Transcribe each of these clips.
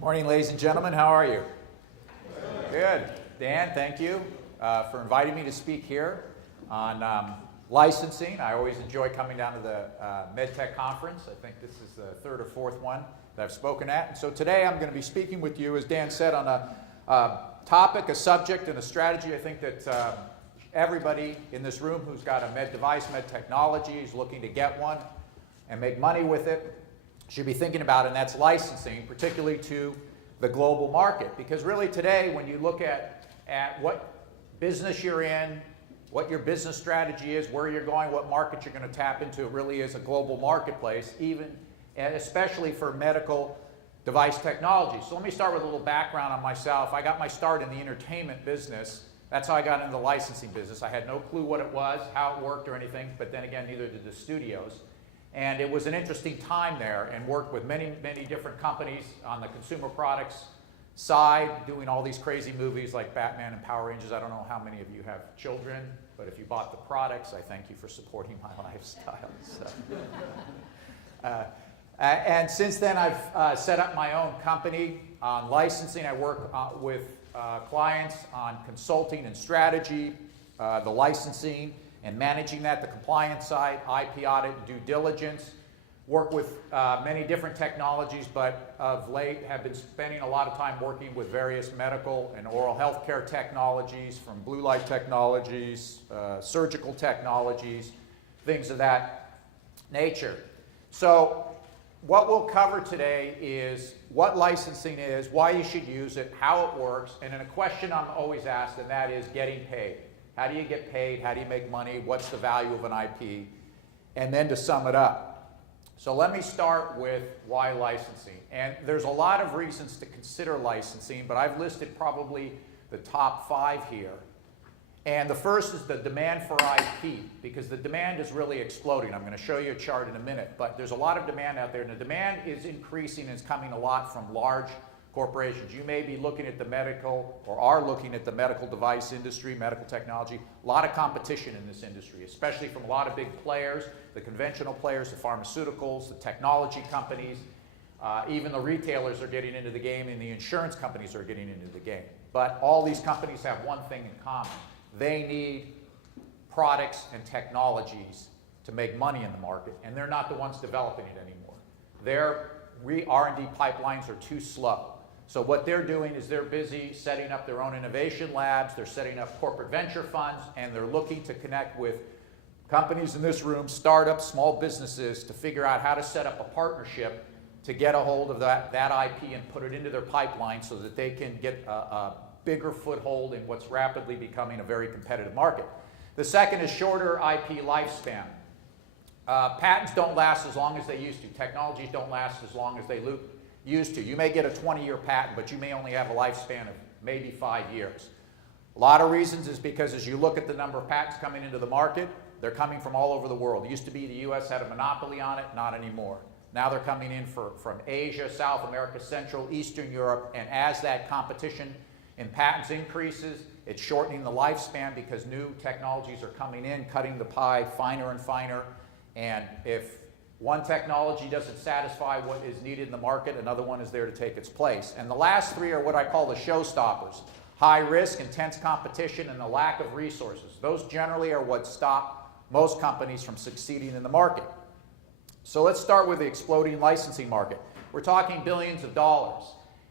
Morning, ladies and gentlemen. How are you? Good. Dan, thank you for inviting me to speak here on licensing. I always enjoy coming down to the MedTech conference. I think this is the third or fourth one that I've spoken at. And so today I'm going to be speaking with you, as Dan said, on a topic, a subject, and a strategy I think that everybody in this room who's got a med device, med technology, is looking to get one and make money with it, should be thinking about, and that's licensing, particularly to the global market. Because really today, when you look at what business you're in, what your business strategy is, where you're going, what market you're going to tap into, it really is a global marketplace, even and especially for medical device technology. So let me start with a little background on myself. I got my start in the entertainment business. That's how I got into the licensing business. I had no clue what it was, how it worked or anything, but then again, neither did the studios. And it was an interesting time there, and worked with many, many different companies on the consumer products side, doing all these crazy movies like Batman and Power Rangers. I don't know how many of you have children, but if you bought the products, I thank you for supporting my lifestyle. So. And since then, I've set up my own company on licensing. I work with clients on consulting and strategy, the licensing and managing that, the compliance side, IP audit, due diligence. Work with many different technologies, but of late have been spending a lot of time working with various medical and oral health care technologies, from blue light technologies, surgical technologies, things of that nature. So what we'll cover today is what licensing is, why you should use it, how it works, and then a question I'm always asked, and that is getting paid. How do you get paid? How do you make money? What's the value of an IP? And then to sum it up. So let me start with why licensing. And there's a lot of reasons to consider licensing, but I've listed probably the top 5 here. And the first is the demand for IP, because the demand is really exploding. I'm going to show you a chart in a minute, but there's a lot of demand out there, and the demand is increasing and is coming a lot from large corporations. You may be looking at the medical, or are looking at the medical device industry, medical technology. A lot of competition in this industry, especially from a lot of big players, the conventional players, the pharmaceuticals, the technology companies, even the retailers are getting into the game, and the insurance companies are getting into the game. But all these companies have one thing in common. They need products and technologies to make money in the market, and they're not the ones developing it anymore. Their R&D pipelines are too slow. So what they're doing is they're busy setting up their own innovation labs, they're setting up corporate venture funds, and they're looking to connect with companies in this room, startups, small businesses, to figure out how to set up a partnership to get a hold of that IP and put it into their pipeline so that they can get a bigger foothold in what's rapidly becoming a very competitive market. The second is shorter IP lifespan. Patents don't last as long as they used to. Technologies don't last as long as they used to. You may get a 20-year patent, but you may only have a lifespan of maybe 5 years. A lot of reasons is because as you look at the number of patents coming into the market, they're coming from all over the world. It used to be the US had a monopoly on it, not anymore. Now they're coming in from Asia, South America, Central, Eastern Europe, and as that competition in patents increases, it's shortening the lifespan because new technologies are coming in, cutting the pie finer and finer. And if one technology doesn't satisfy what is needed in the market, another one is there to take its place. And the last 3 are what I call the showstoppers. High risk, intense competition, and the lack of resources. Those generally are what stop most companies from succeeding in the market. So let's start with the exploding licensing market. We're talking billions of dollars.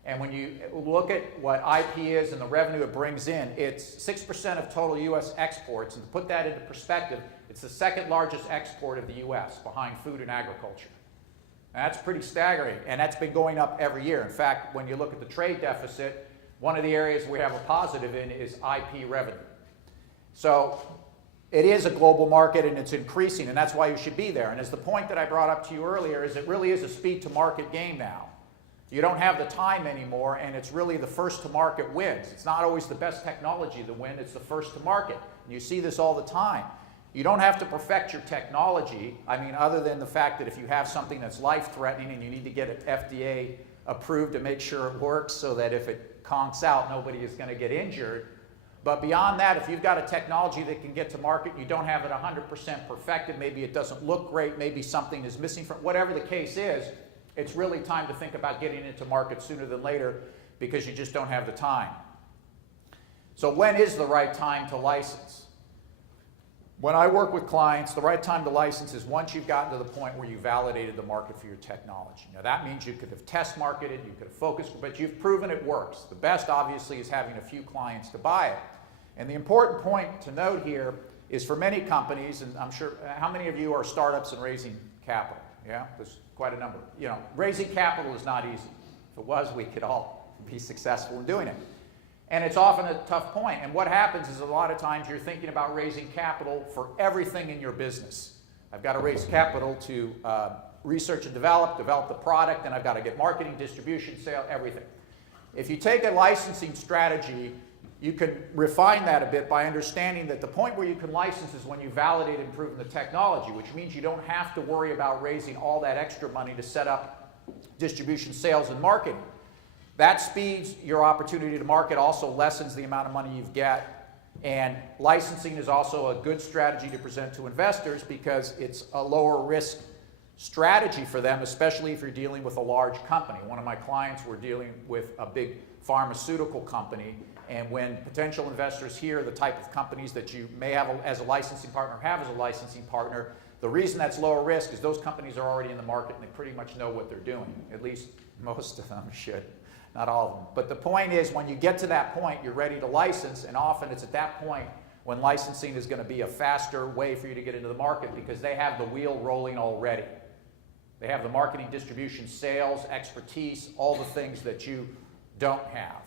And when you look at what IP is and the revenue it brings in, it's 6% of total US exports. And to put that into perspective, it's the second largest export of the US, behind food and agriculture. And that's pretty staggering, and that's been going up every year. In fact, when you look at the trade deficit, one of the areas we have a positive in is IP revenue. So it is a global market, and it's increasing, and that's why you should be there. And as the point that I brought up to you earlier is, it really is a speed to market game now. You don't have the time anymore, and it's really the first to market wins. It's not always the best technology that wins, it's the first to market. And you see this all the time. You don't have to perfect your technology, I mean, other than the fact that if you have something that's life-threatening and you need to get it FDA approved to make sure it works so that if it conks out, nobody is going to get injured. But beyond that, if you've got a technology that can get to market, you don't have it 100% perfected, maybe it doesn't look great, maybe something is missing from, whatever the case is, it's really time to think about getting into market sooner than later because you just don't have the time. So when is the right time to license? When I work with clients, the right time to license is once you've gotten to the point where you validated the market for your technology. Now that means you could have test marketed, you could have focused, but you've proven it works. The best obviously is having a few clients to buy it. And the important point to note here is for many companies, and I'm sure, how many of you are startups and raising capital? Yeah, there's quite a number. You know, raising capital is not easy. If it was, we could all be successful in doing it. And it's often a tough point. And what happens is a lot of times you're thinking about raising capital for everything in your business. I've got to raise capital to research and develop the product, and I've got to get marketing, distribution, sale, everything. If you take a licensing strategy, you can refine that a bit by understanding that the point where you can license is when you validate and prove the technology, which means you don't have to worry about raising all that extra money to set up distribution, sales, and marketing. That speeds your opportunity to market, also lessens the amount of money you get, and licensing is also a good strategy to present to investors because it's a lower risk strategy for them, especially if you're dealing with a large company. One of my clients were dealing with a big pharmaceutical company, and when potential investors hear the type of companies that you may have as a licensing partner, have as a licensing partner, the reason that's lower risk is those companies are already in the market and they pretty much know what they're doing. At least most of them should. Not all of them. But the point is, when you get to that point, you're ready to license, and often it's at that point when licensing is going to be a faster way for you to get into the market because they have the wheel rolling already. They have the marketing, distribution, sales, expertise, all the things that you don't have.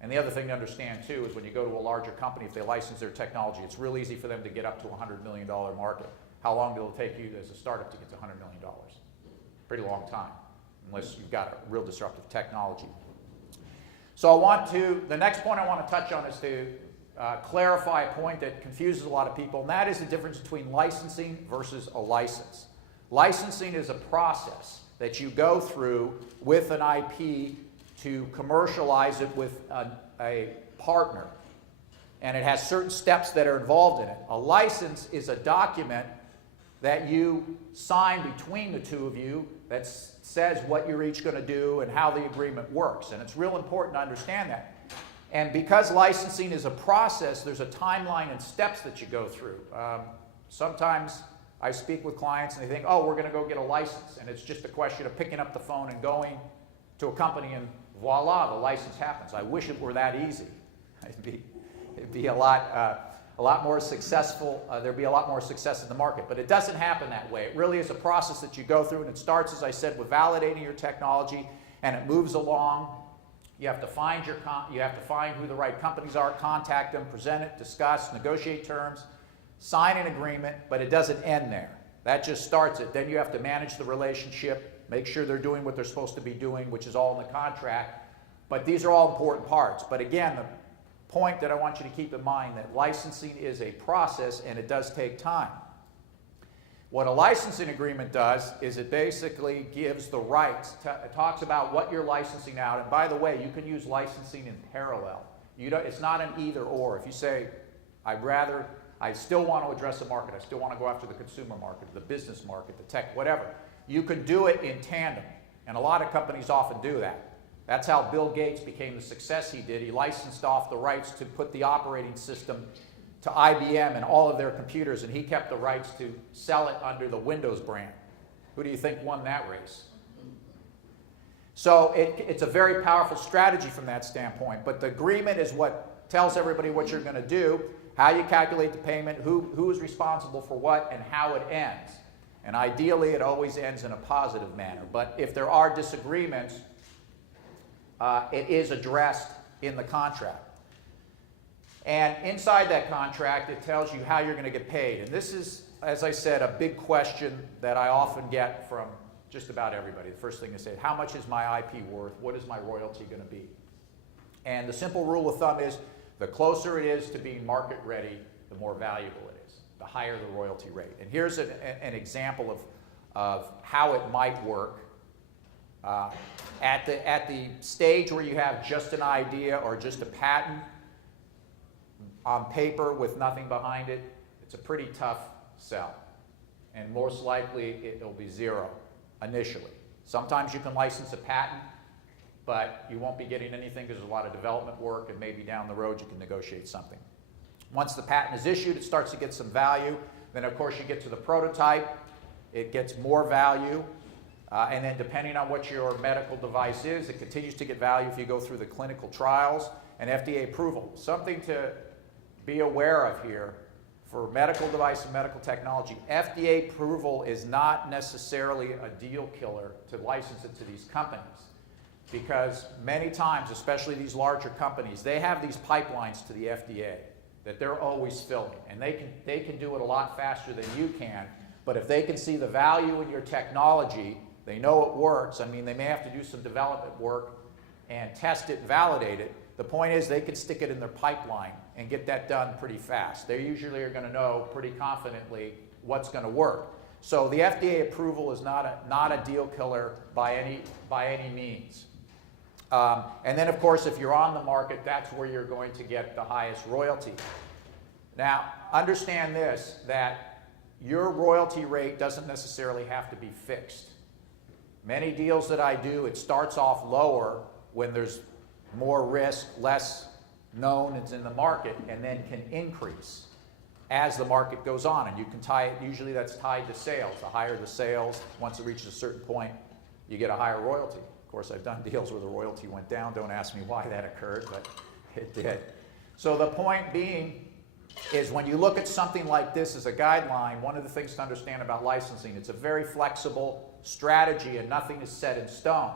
And the other thing to understand, too, is when you go to a larger company, if they license their technology, it's real easy for them to get up to a $100 million market. How long will it take you as a startup to get to $100 million? Pretty long time, unless you've got a real disruptive technology. So the next point I want to touch on is to clarify a point that confuses a lot of people, and that is the difference between licensing versus a license. Licensing is a process that you go through with an IP to commercialize it with a partner, and it has certain steps that are involved in it. A license is a document that you sign between the two of you that says what you're each going to do and how the agreement works. And it's real important to understand that. And because licensing is a process, there's a timeline and steps that you go through. Sometimes I speak with clients and they think, oh, we're going to go get a license. And it's just a question of picking up the phone and going to a company and voila, the license happens. I wish it were that easy. It'd be a lot more successful. There'd be a lot more success in the market, but it doesn't happen that way. It really is a process that you go through, and it starts, as I said, with validating your technology, and it moves along. You have to find who the right companies are, contact them, present it, discuss, negotiate terms, sign an agreement, but it doesn't end there. That just starts it. Then you have to manage the relationship, make sure they're doing what they're supposed to be doing, which is all in the contract. But these are all important parts. But again, the point that I want you to keep in mind that licensing is a process and it does take time. What a licensing agreement does is it basically gives the rights. It talks about what you're licensing out. And by the way, you can use licensing in parallel. It's not an either or. If you say, I still want to address the market, I still want to go after the consumer market, the business market, the tech, whatever, you can do it in tandem. And a lot of companies often do that. That's how Bill Gates became the success he did. He licensed off the rights to put the operating system to IBM and all of their computers, and he kept the rights to sell it under the Windows brand. Who do you think won that race? So it's a very powerful strategy from that standpoint, but the agreement is what tells everybody what you're going to do, how you calculate the payment, who is responsible for what, and how it ends. And ideally, it always ends in a positive manner. But if there are disagreements, it is addressed in the contract. And inside that contract, it tells you how you're going to get paid. And this is, as I said, a big question that I often get from just about everybody. The first thing they say, how much is my IP worth? What is my royalty going to be? And the simple rule of thumb is, the closer it is to being market ready, the more valuable it is, the higher the royalty rate. And here's an example of how it might work. At the stage where you have just an idea or just a patent on paper with nothing behind it, it's a pretty tough sell. And most likely it'll be zero initially. Sometimes you can license a patent, but you won't be getting anything because there's a lot of development work, and maybe down the road you can negotiate something. Once the patent is issued, it starts to get some value. Then, of course, you get to the prototype. It gets more value. And then depending on what your medical device is, it continues to get value if you go through the clinical trials and FDA approval. Something to be aware of here for medical device and medical technology, FDA approval is not necessarily a deal killer to license it to these companies. Because many times, especially these larger companies, they have these pipelines to the FDA that they're always filling. And they can do it a lot faster than you can. But if they can see the value in your technology, they know it works. I mean, they may have to do some development work and test it and validate it. The point is they could stick it in their pipeline and get that done pretty fast. They usually are going to know pretty confidently what's going to work. So the FDA approval is not a deal killer by any means. And then, of course, if you're on the market, that's where you're going to get the highest royalty. Now, understand this, that your royalty rate doesn't necessarily have to be fixed. Many deals that I do, it starts off lower when there's more risk, less known is in the market, and then can increase as the market goes on. And you can tie it, usually that's tied to sales. The higher the sales, once it reaches a certain point, you get a higher royalty. Of course, I've done deals where the royalty went down. Don't ask me why that occurred, but it did. So the point being is when you look at something like this as a guideline, one of the things to understand about licensing, it's a very flexible strategy and nothing is set in stone.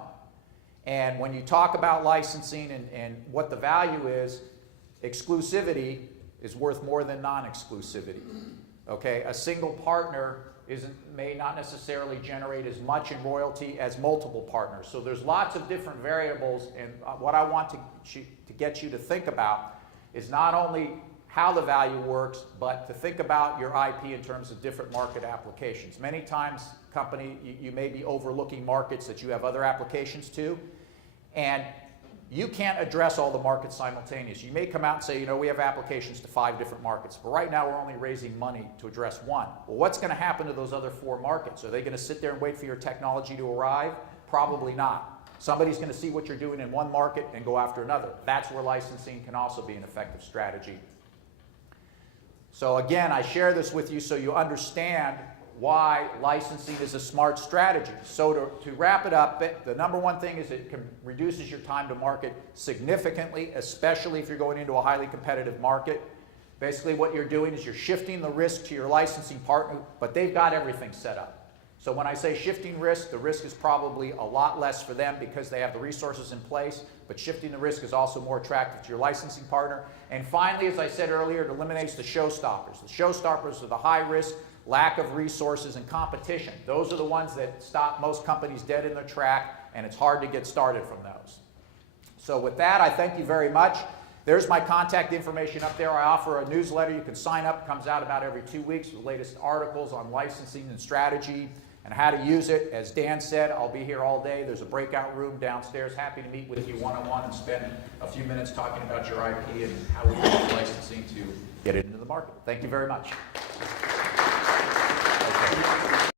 And when you talk about licensing and what the value is, exclusivity is worth more than non-exclusivity. Okay, a single partner may not necessarily generate as much in royalty as multiple partners. So there's lots of different variables, and what I want to get you to think about is not only how the value works, but to think about your IP in terms of different market applications. Many times, you may be overlooking markets that you have other applications to, and you can't address all the markets simultaneously. You may come out and say, you know, we have applications to 5 different markets, but right now we're only raising money to address 1. Well, what's going to happen to those other 4 markets? Are they going to sit there and wait for your technology to arrive? Probably not. Somebody's going to see what you're doing in one market and go after another. That's where licensing can also be an effective strategy. So again, I share this with you so you understand why licensing is a smart strategy. So to wrap it up, the number one thing is it reduces your time to market significantly, especially if you're going into a highly competitive market. Basically what you're doing is you're shifting the risk to your licensing partner, but they've got everything set up. So when I say shifting risk, the risk is probably a lot less for them because they have the resources in place, but shifting the risk is also more attractive to your licensing partner. And finally, as I said earlier, it eliminates the showstoppers. The showstoppers are the high risk, lack of resources, and competition. Those are the ones that stop most companies dead in their track, and it's hard to get started from those. So with that, I thank you very much. There's my contact information up there. I offer a newsletter. You can sign up. It comes out about every 2 weeks with the latest articles on licensing and strategy and how to use it. As Dan said, I'll be here all day. There's a breakout room downstairs. Happy to meet with you one-on-one and spend a few minutes talking about your IP and how we use licensing to get it into the market. Thank you very much.